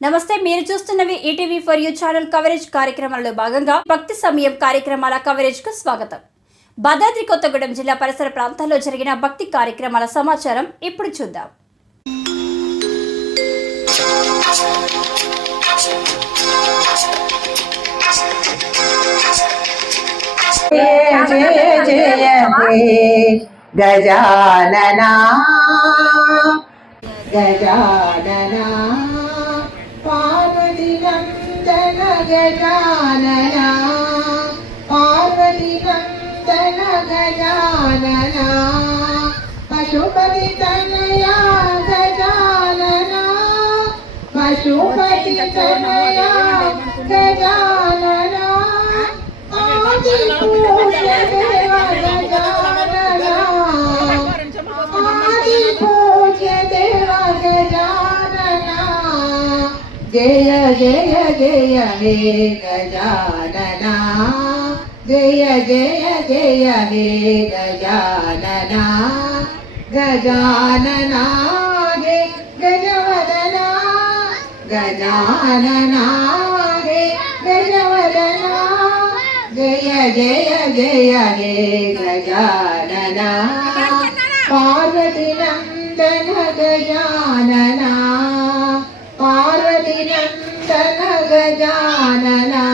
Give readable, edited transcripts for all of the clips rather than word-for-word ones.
నమస్తే, మీరు చూస్తున్నవి ETV for you channel coverage కార్యక్రమంలో భాగంగా భక్తి సమయం కార్యక్రమాల కవరేజ్ కు స్వాగతం. భద్రాద్రి కొత్తగూడెం జిల్లా పరిసర ప్రాంతాల్లో జరిగిన భక్తి కార్యక్రమాల సమాచారం ఇప్పుడు చూద్దాం. గజాననా గజాననా పార్వతి నందన గజాననా పార్వతి నందన గజాననా పశుపతి తనయా గజాననా పశుపతి తనయా గజాననా ఆది పూజ్య దేవ గజాననా ఆది పూజ్య దేవ గజాననా జయ జయ జయ హే గజాననా జయ జయ జయ హే గజాననా గజాననా హే గజవదనా గజాననా హే గజవదనా జయ జయ జయ హే గజాననా పార్వతి నందన గజాననా పార్వతి నందన గజాననా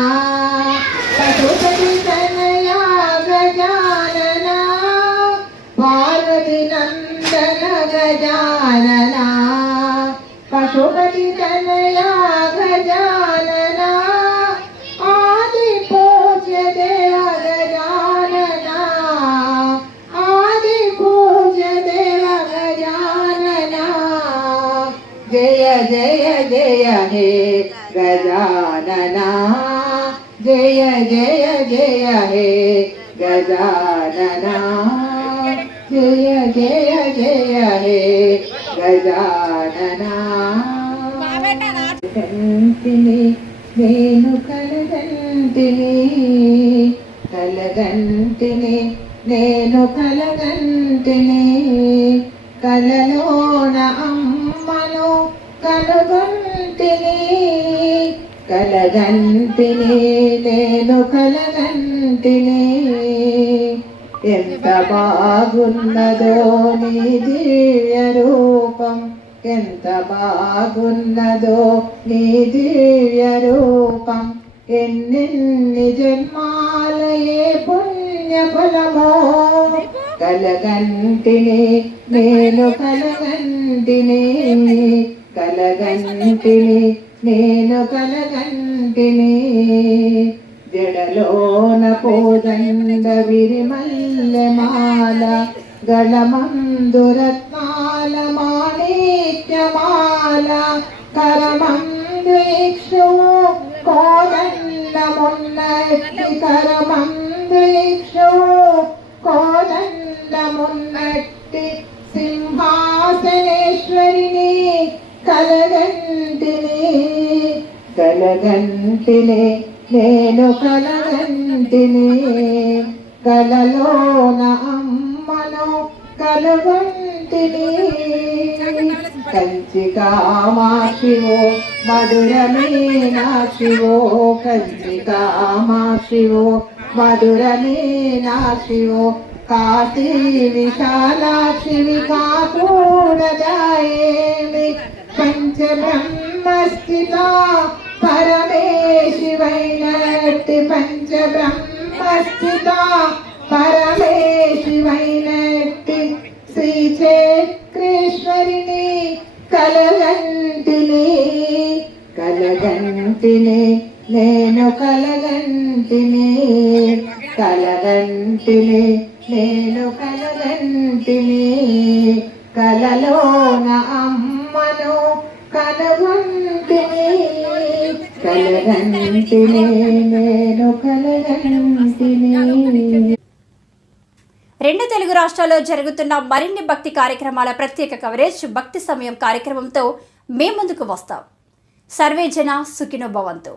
పశుపతి తనయా గజాననా పార్వతి నందన గజాననా పశుపతి తనయా గజాననా ఆది పూజ్య దేవ గజాననా ఆది పూజ్య దేవ గజాననా జయ జయ జయ హే గజాననా జయ జయ జయ హే గజాననా జయ జయ జయ హే గజాననా కంటిని నేను కలగంటిని కలగంటిని నేను కలగంటిని కలలోన అమ్మను కనుగొంటిని కలగంటిని నేను కలగంటిని ఎంత బాగున్నదో నీ దివ్య రూపం ఎంత బాగున్నదో నీ దివ్య రూపం ఎన్నెన్ని జన్మాలయే పుణ్య ఫలమో కలగంటిని నేను కలగంటిని కలగంటిని నేను కలగంటిని జడలోన కోదండ విరిమల్లెమాల గళమందు రత్నాల మాణిక్యమాల కరమందు ఇక్షువు కోదండమున్నట్టి కరమందు ఇక్షువు కోదండమున్నట్టి సింహాసనేశ్వరిని కలగంటిని కలగంటిని నేను కలగంటిని కలలోన అమ్మను కలగంటిని కంచి కామాక్షివో మధుర మీనాక్షివో కంచి కామాక్షివో మధుర మీనాక్షివో కాశీ విశాలాక్షివి కాకూడదాయేమి పంచబ్రహ్మస్థిత పరమేశివైనట్టి పంచబ్రహ్మస్థిత పరమేశివైనట్టి శ్రీచక్రేశ్వరిని కలగంటిని కలగంటిని నేను కలగంటిని కలగంటిని నేను కలగంటిని కలలోన అమ్మను కలగంటిని కలగంటిని నేను కలగంటిని. రెండు తెలుగు రాష్ట్రాల్లో జరుగుతున్న మరిన్ని భక్తి కార్యక్రమాల ప్రత్యేక కవరేజ్ భక్తి సమయం కార్యక్రమంతో మేము ముందుకు వస్తాం. సర్వే జన సుఖినో భవంతు.